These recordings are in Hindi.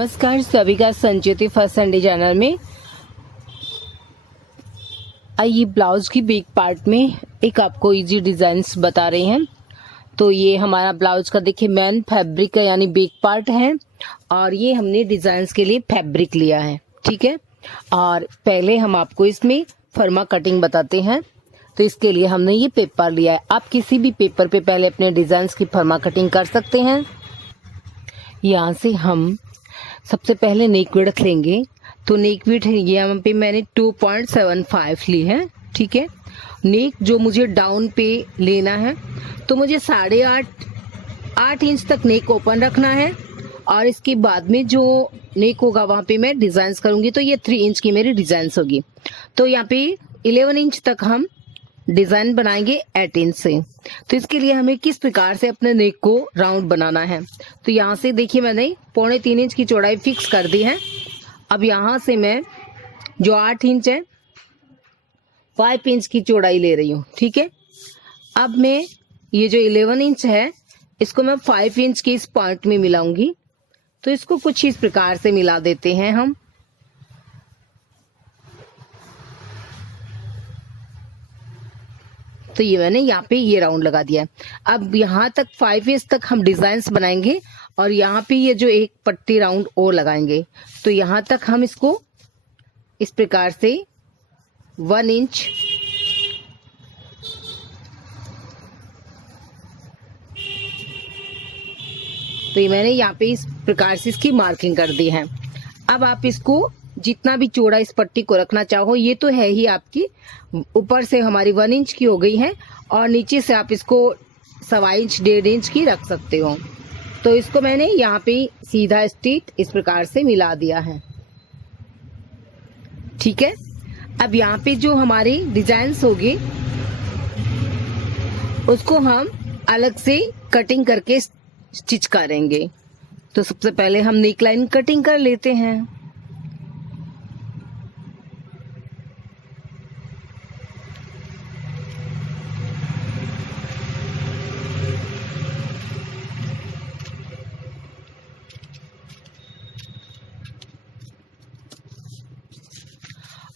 नमस्कार सभी का संचिति फैशन डिजाइनर में। आइए ब्लाउज की बैक पार्ट में एक आपको इजी डिजाइन्स बता रहे हैं। तो ये हमारा ब्लाउज का देखिए मेन फैब्रिक है यानी बैक पार्ट है और ये हमने डिजाइन्स के लिए फैब्रिक लिया है, ठीक है। और पहले हम आपको इसमें फर्मा कटिंग बताते हैं। तो इसके लिए हमने ये पेपर लिया है। आप किसी भी पेपर पे पहले अपने डिजाइन्स की फर्मा कटिंग कर सकते हैं। यहाँ से हम सबसे पहले नेक विड्थ लेंगे। तो नेक विड्थ यहाँ पे मैंने 2.75 ली है, ठीक है। नेक जो मुझे डाउन पे लेना है तो मुझे 8.5 इंच तक नेक ओपन रखना है और इसके बाद में जो नेक होगा वहां पे मैं डिजाइन करूंगी। तो ये 3 इंच की मेरी डिजाइन होगी। तो यहाँ पे 11 इंच तक हम डिजाइन बनाएंगे 8 इंच से। तो इसके लिए हमें किस प्रकार से अपने नेक को राउंड बनाना है। तो यहाँ से देखिए मैंने 3.25 इंच की चौड़ाई फिक्स कर दी है। अब यहाँ से मैं जो 8 इंच है 5 इंच की चौड़ाई ले रही हूँ, ठीक है। अब मैं ये जो 11 इंच है इसको मैं 5 इंच के इस पॉइंट में मिलाऊंगी। तो इसको कुछ इस प्रकार से मिला देते हैं हम। तो ये मैंने यहाँ पे ये राउंड लगा दिया है। अब यहाँ तक 5 इंच तक हम डिजाइन्स बनाएंगे और यहाँ पे ये जो एक पट्टी राउंड और लगाएंगे। तो यहाँ तक हम इसको इस प्रकार से 1 इंच तो ये मैंने यहाँ पे इस प्रकार से इसकी मार्किंग कर दी है। अब आप इसको जितना भी चौड़ा इस पट्टी को रखना चाहो, ये तो है ही आपकी ऊपर से हमारी 1 इंच की हो गई है और नीचे से आप इसको 1.25 इंच 1.5 इंच की रख सकते हो। तो इसको मैंने यहाँ पे सीधा स्ट्रेट इस प्रकार से मिला दिया है, ठीक है। अब यहाँ पे जो हमारी डिजाइन्स होगी उसको हम अलग से कटिंग करके स्टिच करेंगे। तो सबसे पहले हम नेक लाइन कटिंग कर लेते हैं।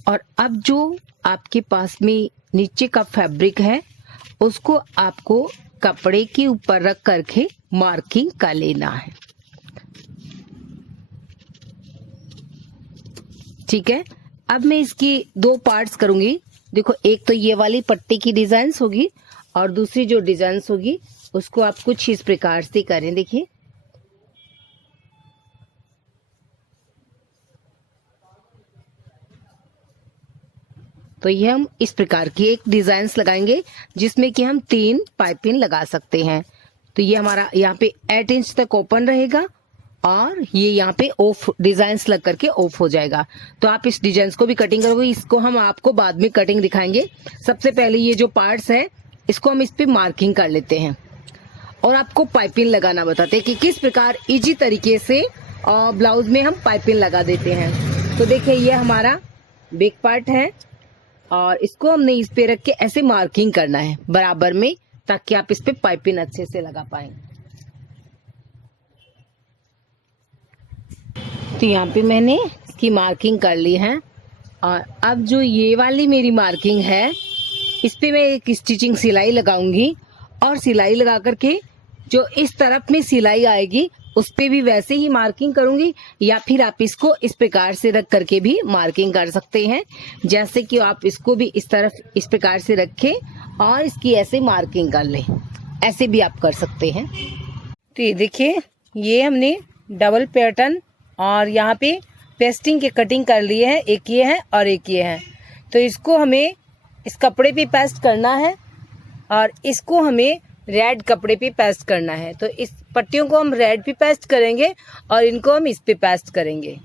और अब जो आपके पास में नीचे का फैब्रिक है उसको आपको कपड़े के ऊपर रख करके मार्किंग कर लेना है, ठीक है। अब मैं इसकी 2 पार्ट्स करूंगी। देखो, एक तो ये वाली पट्टी की डिजाइन्स होगी और दूसरी जो डिजाइन्स होगी उसको आप कुछ इस प्रकार से करें। देखिए, तो ये हम इस प्रकार की एक डिजाइन्स लगाएंगे जिसमें कि हम 3 पाइपिंग लगा सकते हैं। तो ये हमारा यहाँ पे 8 इंच तक ओपन रहेगा और ये यहाँ पे ऑफ डिजाइन्स लग करके ऑफ हो जाएगा। तो आप इस डिजाइन्स को भी कटिंग करोगे, इसको हम आपको बाद में कटिंग दिखाएंगे। सबसे पहले ये जो पार्ट्स है इसको हम इस पे मार्किंग कर लेते हैं और आपको पाइपिंग लगाना बताते हैं कि किस प्रकार इजी तरीके से ब्लाउज में हम पाइपिंग लगा देते हैं। तो देखिए, ये हमारा बैक पार्ट है और इसको हमने इस पे रख के ऐसे मार्किंग करना है बराबर में, ताकि आप इस पे पाइपिंग अच्छे से लगा पाए। तो यहाँ पे मैंने इसकी मार्किंग कर ली है और अब जो ये वाली मेरी मार्किंग है इस पे मैं एक स्टिचिंग सिलाई लगाऊंगी और सिलाई लगा करके जो इस तरफ में सिलाई आएगी उस पे भी वैसे ही मार्किंग करूंगी, या फिर आप इसको इस प्रकार से रख करके भी मार्किंग कर सकते हैं। जैसे कि आप इसको भी इस तरफ इस प्रकार से रखें और इसकी ऐसे मार्किंग कर लें, ऐसे भी आप कर सकते हैं। तो ये देखिए, ये हमने डबल पैटर्न और यहाँ पे पेस्टिंग के कटिंग कर लिए हैं। एक ये है और एक ये है। तो इसको हमें इस कपड़े पे पेस्ट करना है और इसको हमें रेड कपड़े पे पेस्ट करना है। तो इस पट्टियों को हम रेड पे पेस्ट करेंगे और इनको हम इस पे पेस्ट करेंगे।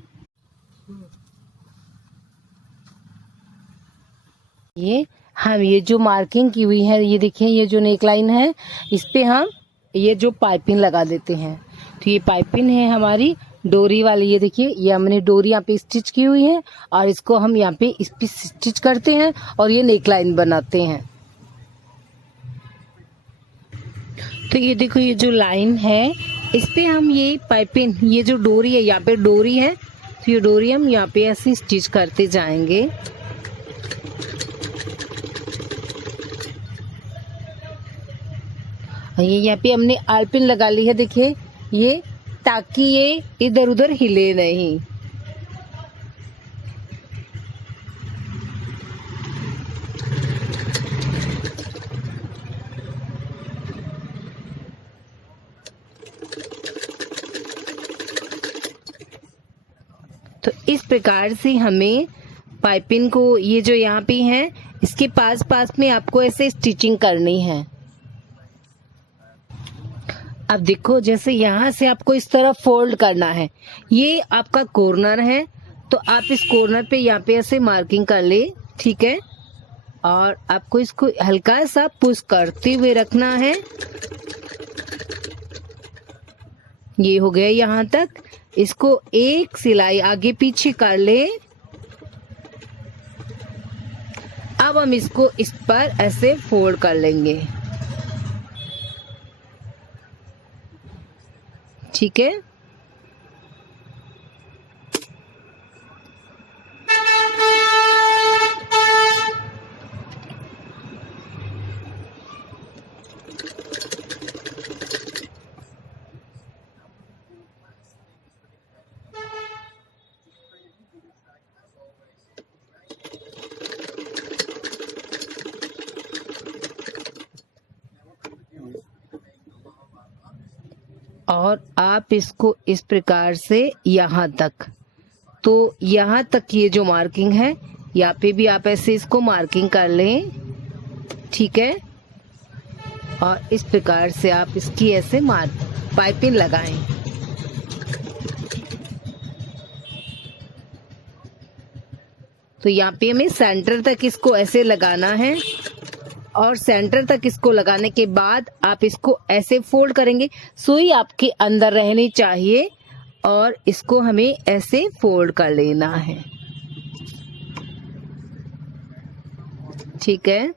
ये जो मार्किंग की हुई है, ये देखिए, ये जो नेक लाइन है इस पे हम ये जो पाइपिंग लगा देते हैं। तो ये पाइपिंग है हमारी डोरी वाली। ये देखिए, ये हमने डोरी यहाँ पे स्टिच की हुई है और इसको हम यहाँ पे इस पे स्टिच करते हैं और ये नेक लाइन बनाते हैं। तो ये देखो, ये जो लाइन है इस पे हम ये पाइपिंग, ये जो डोरी है, यहाँ पे डोरी है, तो ये डोरी हम यहाँ पे ऐसे स्टिच करते जाएंगे। ये यहाँ पे हमने आलपिन लगा ली है, देखिए ये, ताकि ये इधर उधर हिले नहीं। तो इस प्रकार से हमें पाइपिंग को, ये जो यहाँ पे है, इसके पास पास में आपको ऐसे स्टिचिंग करनी है। अब देखो, जैसे यहाँ से आपको इस तरह फोल्ड करना है, ये आपका कॉर्नर है, तो आप इस कॉर्नर पे यहाँ पे ऐसे मार्किंग कर ले, ठीक है। और आपको इसको हल्का सा पुश करते हुए रखना है। ये हो गया यहाँ तक। इसको एक सिलाई आगे पीछे कर ले। अब हम इसको इस पर ऐसे फोल्ड कर लेंगे, ठीक है। और आप इसको इस प्रकार से यहाँ तक, तो यहाँ तक ये जो मार्किंग है, यहाँ पे भी आप ऐसे इसको मार्किंग कर लें, ठीक है। और इस प्रकार से आप इसकी ऐसे पाइपिंग लगाएं। तो यहाँ पे हमें सेंटर तक इसको ऐसे लगाना है, और सेंटर तक इसको लगाने के बाद आप इसको ऐसे फोल्ड करेंगे। सुई आपके अंदर रहनी चाहिए और इसको हमें ऐसे फोल्ड कर लेना है, ठीक है।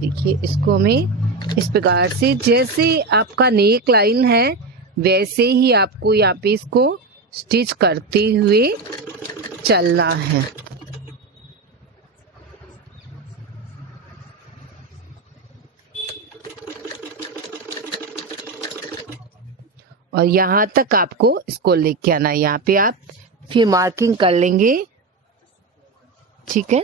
देखिए, इसको हमें इस प्रकार से, जैसे आपका नेक लाइन है वैसे ही आपको यहाँ पे इसको स्टिच करते हुए चलना है। और यहाँ तक आपको इसको लेके आना है। यहाँ पे आप फिर मार्किंग कर लेंगे, ठीक है।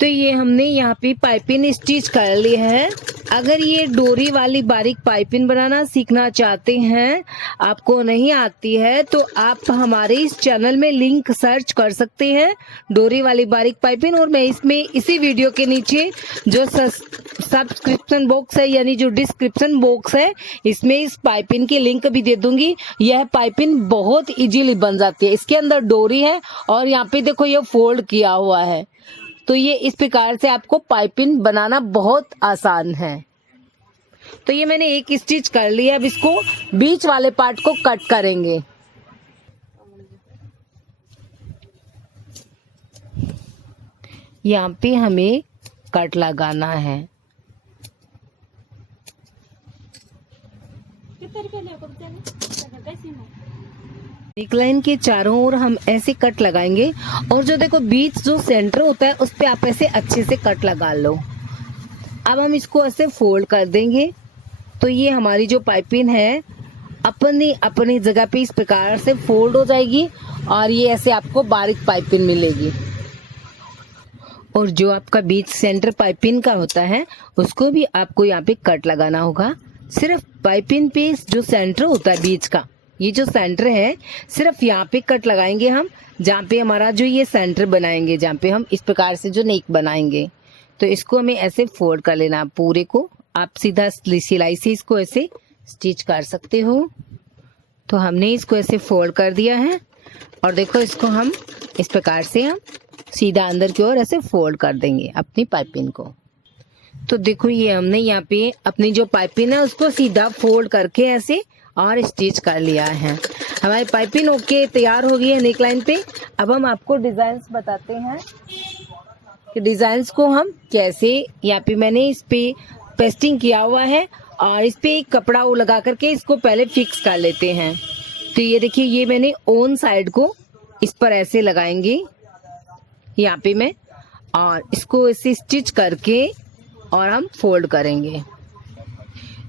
तो ये हमने यहाँ पे पाइपिंग स्टिच कर ली है। अगर ये डोरी वाली बारीक पाइपिंग बनाना सीखना चाहते हैं, आपको नहीं आती है, तो आप हमारे इस चैनल में लिंक सर्च कर सकते हैं, डोरी वाली बारीक पाइपिंग। और मैं इसमें इसी वीडियो के नीचे जो सब्सक्रिप्शन बॉक्स है, यानी जो डिस्क्रिप्शन बॉक्स है, इसमें इस पाइपिंग की लिंक भी दे दूंगी। यह पाइपिंग बहुत इजीली बन जाती है। इसके अंदर डोरी है और यहाँ पे देखो ये फोल्ड किया हुआ है। तो ये इस प्रकार से आपको पाइपिंग बनाना बहुत आसान है। तो ये मैंने एक स्टिच कर लिया। अब इसको बीच वाले पार्ट को कट करेंगे। यहाँ पे हमें कट लगाना है। नेकलाइन के चारों ओर हम ऐसे कट लगाएंगे, और जो देखो बीच जो सेंटर होता है उस पे आप ऐसे अच्छे से कट लगा लो। अब हम इसको ऐसे फोल्ड कर देंगे। तो ये हमारी जो पाइपिंग है अपनी अपनी जगह पे इस प्रकार से फोल्ड हो जाएगी, और ये ऐसे आपको बारीक पाइपिंग मिलेगी। और जो आपका बीच सेंटर पाइपिंग का होता है उसको भी आपको यहाँ पे कट लगाना होगा। सिर्फ पाइपिंग पे जो सेंटर होता है बीच का, ये जो सेंटर है, सिर्फ यहाँ पे कट लगाएंगे हम, जहाँ पे हमारा जो ये सेंटर बनाएंगे, जहाँ पे हम इस प्रकार से जो नेक बनाएंगे। तो इसको हमें ऐसे फोल्ड कर लेना पूरे को। आप सीधा सिलाई से इसको ऐसे स्टिच कर सकते हो। तो हमने इसको ऐसे फोल्ड कर दिया है, और देखो इसको हम इस प्रकार से हम सीधा अंदर की ओर ऐसे फोल्ड कर देंगे अपनी पाइपिंग को। तो देखो ये हमने यहाँ पे अपनी जो पाइपिंग है उसको सीधा फोल्ड करके ऐसे और स्टिच कर लिया है। हमारी पाइपिंग ओके तैयार हो गई है नेक लाइन पे। अब हम आपको डिजाइन बताते हैं कि डिजाइन्स को हम कैसे, यहाँ पे मैंने इस पे पेस्टिंग किया हुआ है और इस पे एक कपड़ा वो लगा करके इसको पहले फिक्स कर लेते हैं। तो ये देखिए ये मैंने ओन साइड को इस पर ऐसे लगाएंगे यहाँ पे मैं, और इसको ऐसे स्टिच करके और हम फोल्ड करेंगे।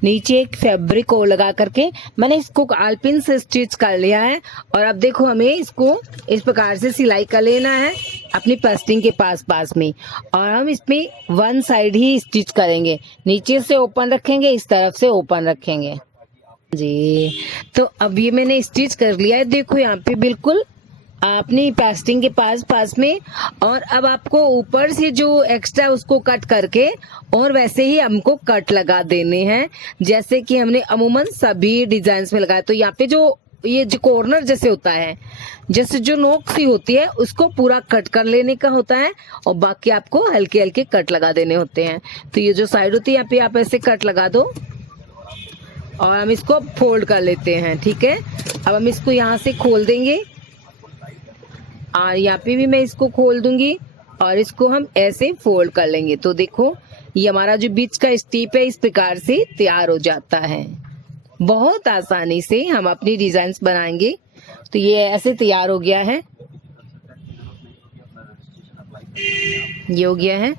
नीचे एक फैब्रिक को लगा करके मैंने इसको आलपिन से स्टिच कर लिया है। और अब देखो हमें इसको इस प्रकार से सिलाई कर लेना है अपनी पेस्टिंग के पास में, और हम इसमें वन साइड ही स्टिच करेंगे। नीचे से ओपन रखेंगे, इस तरफ से ओपन रखेंगे जी। तो अब ये मैंने स्टिच कर लिया है, देखो यहाँ पे बिल्कुल अपनी पेस्टिंग के पास में। और अब आपको ऊपर से जो एक्स्ट्रा उसको कट करके और वैसे ही हमको कट लगा देने हैं, जैसे कि हमने अमूमन सभी डिजाइन्स में लगाया। तो यहाँ पे जो ये जो कॉर्नर जैसे होता है, जैसे जो नोक सी होती है उसको पूरा कट कर लेने का होता है, और बाकी आपको हल्के हल्के कट लगा देने होते हैं। तो ये जो साइड होती है यहाँ पे आप ऐसे कट लगा दो और हम इसको फोल्ड कर लेते हैं। ठीक है, अब हम इसको यहाँ से खोल देंगे और यहाँ पे भी मैं इसको खोल दूंगी और इसको हम ऐसे फोल्ड कर लेंगे। तो देखो ये हमारा जो बीच का स्टीप है इस प्रकार से तैयार हो जाता है। बहुत आसानी से हम अपनी डिजाइन्स बनाएंगे। तो ये ऐसे तैयार हो गया है, ये हो गया है,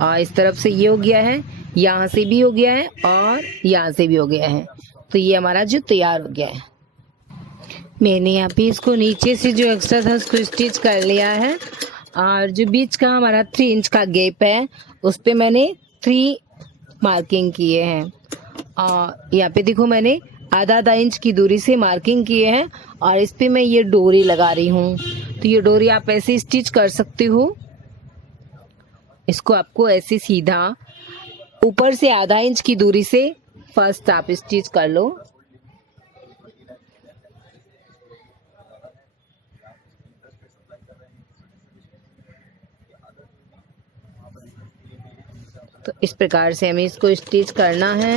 और इस तरफ से ये हो गया है, यहाँ से भी हो गया है और यहाँ से भी हो गया है। तो ये हमारा जो तैयार हो गया है। मैंने यहाँ पे इसको नीचे से जो एक्स्ट्रा था उसको स्टिच कर लिया है, और जो बीच का हमारा 3 इंच का गैप है उस पे मैंने 3 मार्किंग किए हैं। और यहाँ पे देखो मैंने आधा इंच की दूरी से मार्किंग किए हैं, और इस पे मैं ये डोरी लगा रही हूँ। तो ये डोरी आप ऐसे स्टिच कर सकते हो, इसको आपको ऐसे सीधा ऊपर से आधा इंच की दूरी से फर्स्ट आप स्टिच कर लो। तो इस प्रकार से हमें इसको स्टिच करना है।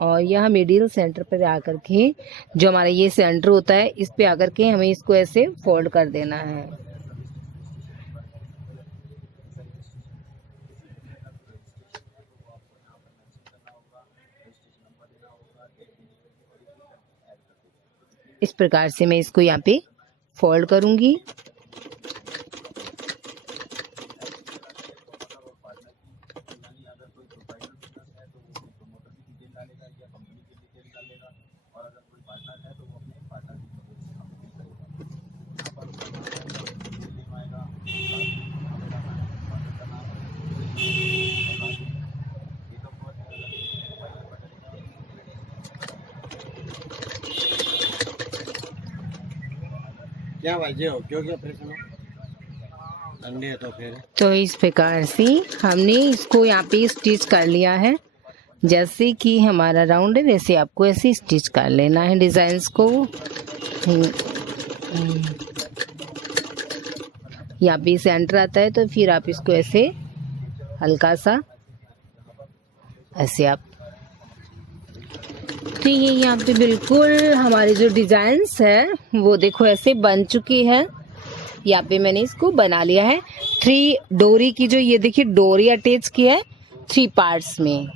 और यहाँ मिडिल सेंटर पे आकर के जो हमारा ये सेंटर होता है इस पे आकर के हमें इसको ऐसे फोल्ड कर देना है। इस प्रकार से मैं इसको यहाँ पे फोल्ड करूंगी। क्या वजह हो, क्यों क्या ऑपरेशन ठंडी है तो फिर। तो इस प्रकार से हमने इसको यहाँ पे स्टिच कर लिया है। जैसे कि हमारा राउंड है वैसे आपको ऐसे स्टिच कर लेना है डिजाइन्स को। यहाँ पे सेंटर आता है तो फिर आप इसको ऐसे हल्का सा ऐसे आप, तो ये यहाँ पे बिल्कुल हमारी जो डिजाइन्स है वो देखो ऐसे बन चुकी है। यहाँ पे मैंने इसको बना लिया है। 3 डोरी की जो ये देखिए डोरी अटैच की है 3 पार्ट्स में।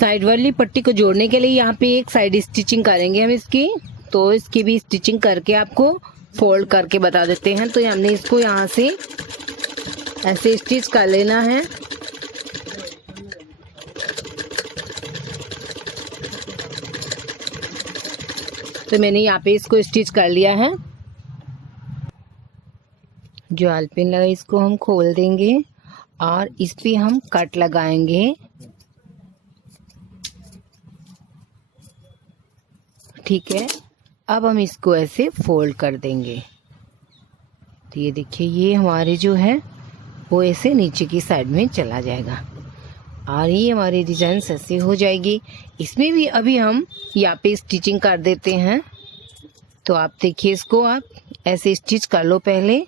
साइड वाली पट्टी को जोड़ने के लिए यहाँ पे एक साइड स्टिचिंग करेंगे हम इसकी, तो इसकी भी स्टिचिंग करके आपको फोल्ड करके बता देते हैं। तो हमने इसको यहाँ से ऐसे स्टिच कर लेना है। तो मैंने यहाँ पे इसको स्टिच कर लिया है। जो आलपिन लगा इसको हम खोल देंगे और इस पे हम कट लगाएंगे। ठीक है, अब हम इसको ऐसे फोल्ड कर देंगे। तो ये देखिए ये हमारे जो है वो ऐसे नीचे की साइड में चला जाएगा और ये हमारी डिजाइन ऐसे हो जाएगी। इसमें भी अभी हम यहाँ पे स्टिचिंग कर देते हैं। तो आप देखिए इसको आप ऐसे स्टिच कर लो पहले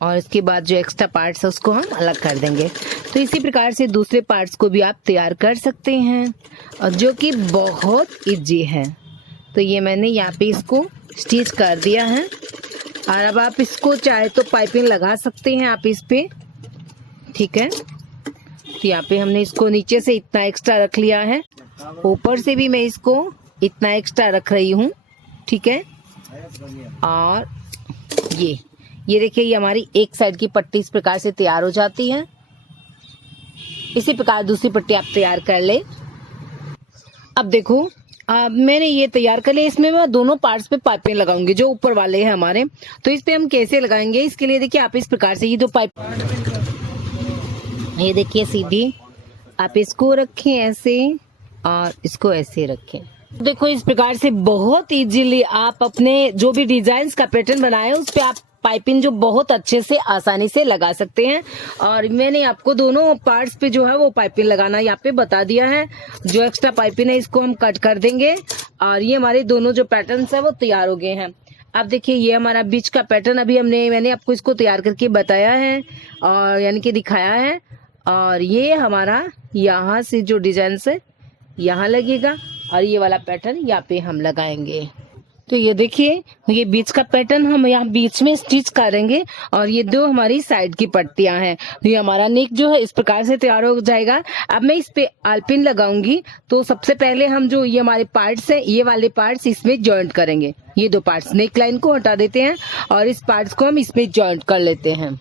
और इसके बाद जो एक्स्ट्रा पार्ट्स है उसको हम अलग कर देंगे। तो इसी प्रकार से दूसरे पार्ट्स को भी आप तैयार कर सकते हैं और जो कि बहुत इजी है। तो ये मैंने यहाँ पे इसको स्टिच कर दिया है और अब आप इसको चाहे तो पाइपिंग लगा सकते हैं आप इस पे, ठीक है। तो यहाँ पे हमने इसको नीचे से इतना एक्स्ट्रा रख लिया है, ऊपर से भी मैं इसको इतना एक्स्ट्रा रख रही हूँ, ठीक है। और ये देखिए ये हमारी एक साइड की पट्टी इस प्रकार से तैयार हो जाती है। इसी प्रकार दूसरी पट्टी आप तैयार कर ले। अब देखो मैंने ये तैयार कर लिया। इसमें मैं दोनों पार्ट्स पे पाइपिंग लगाऊंगी जो ऊपर वाले हैं हमारे। तो इस पे हम कैसे लगाएंगे, इसके लिए देखिए आप इस प्रकार से ये जो पाइप, ये देखिए सीधी आप इसको रखें ऐसे और इसको ऐसे रखें। देखो इस प्रकार से बहुत इजीली आप अपने जो भी डिजाइन का पैटर्न बनाए उस पे आप पाइपिंग जो बहुत अच्छे से आसानी से लगा सकते हैं। और मैंने आपको दोनों पार्ट्स पे जो है वो पाइपिंग लगाना यहाँ पे बता दिया है। जो एक्स्ट्रा पाइपिंग है इसको हम कट कर देंगे और ये हमारे दोनों जो पैटर्न्स है वो तैयार हो गए हैं। अब देखिए ये हमारा बीच का पैटर्न अभी मैंने आपको इसको तैयार करके बताया है और यानी कि दिखाया है। और ये हमारा यहाँ से जो डिजाइन है यहाँ लगेगा और ये वाला पैटर्न यहाँ पे हम लगाएंगे। तो ये देखिए ये बीच का पैटर्न हम यहाँ बीच में स्टिच करेंगे और ये दो हमारी साइड की पट्टियां हैं। तो ये हमारा नेक जो है इस प्रकार से तैयार हो जाएगा। अब मैं इस पे आलपिन लगाऊंगी। तो सबसे पहले हम जो ये हमारे पार्ट्स हैं ये वाले पार्ट्स इसमें जॉइंट करेंगे। ये दो पार्ट्स नेक लाइन को हटा देते हैं और इस पार्ट्स को हम इसमें जॉइंट कर लेते हैं।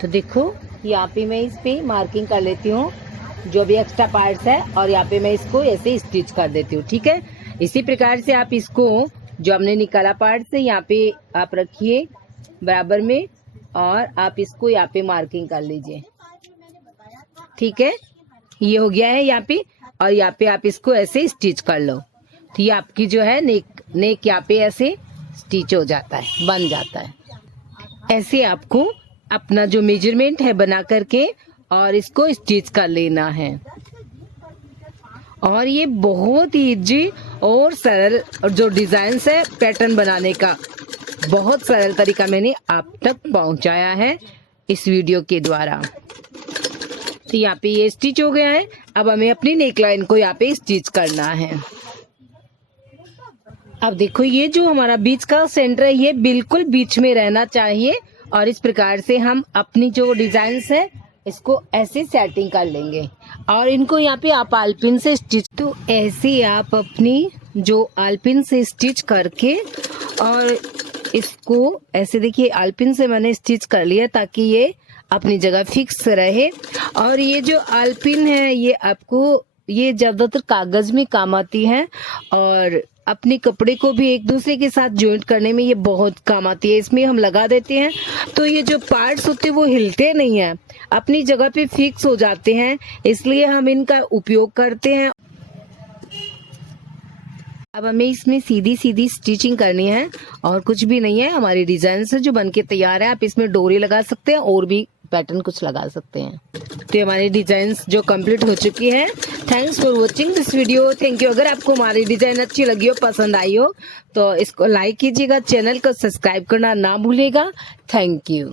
तो देखो यहाँ पे मैं इस पे मार्किंग कर लेती हूँ जो भी एक्स्ट्रा पार्ट्स है और यहाँ पे मैं इसको ऐसे स्टिच कर देती हूँ, ठीक है। इसी प्रकार से आप इसको जो हमने निकाला पार्ट से यहाँ पे आप रखिए बराबर में और आप इसको यहाँ पे मार्किंग कर लीजिए, ठीक है। ये हो गया है यहाँ पे और यहाँ पे आप इसको ऐसे स्टिच कर लो। तो ये आपकी जो है नेक यहाँ पे ऐसे स्टिच हो जाता है, बन जाता है। ऐसे आपको अपना जो मेजरमेंट है बना करके और इसको स्टिच कर लेना है। और ये बहुत ही इजी और सरल और जो डिजाइन है पैटर्न बनाने का बहुत सरल तरीका मैंने आप तक पहुंचाया है इस वीडियो के द्वारा। तो यहाँ पे ये स्टिच हो गया है। अब हमें अपनी नेकलाइन को यहाँ पे स्टिच करना है। अब देखो ये जो हमारा बीच का सेंटर है ये बिल्कुल बीच में रहना चाहिए और इस प्रकार से हम अपनी जो डिजाइन है इसको ऐसे सेटिंग कर लेंगे और इनको यहाँ पे आप आलपिन से स्टिच, तो ऐसे आप अपनी जो आलपिन से स्टिच करके और इसको ऐसे देखिए आलपिन से मैंने स्टिच कर लिया ताकि ये अपनी जगह फिक्स रहे। और ये जो आलपिन है ये आपको ये ज्यादातर कागज में काम आती है और अपने कपड़े को भी एक दूसरे के साथ जॉइंट करने में ये बहुत काम आती है। इसमें हम लगा देते हैं तो ये जो पार्ट्स होते हैं वो हिलते नहीं है, अपनी जगह पे फिक्स हो जाते हैं, इसलिए हम इनका उपयोग करते हैं। अब हमें इसमें सीधी सीधी स्टिचिंग करनी है और कुछ भी नहीं है। हमारी डिजाइन से जो बनके तैयार है आप इसमें डोरी लगा सकते हैं और भी पैटर्न कुछ लगा सकते हैं। तो हमारी डिजाइन जो कंप्लीट हो चुकी है। Thanks for watching this video. Thank you. अगर आपको हमारी डिजाइन अच्छी लगी हो, पसंद आई हो तो इसको लाइक कीजिएगा, चैनल को सब्सक्राइब करना ना भूलिएगा। Thank you.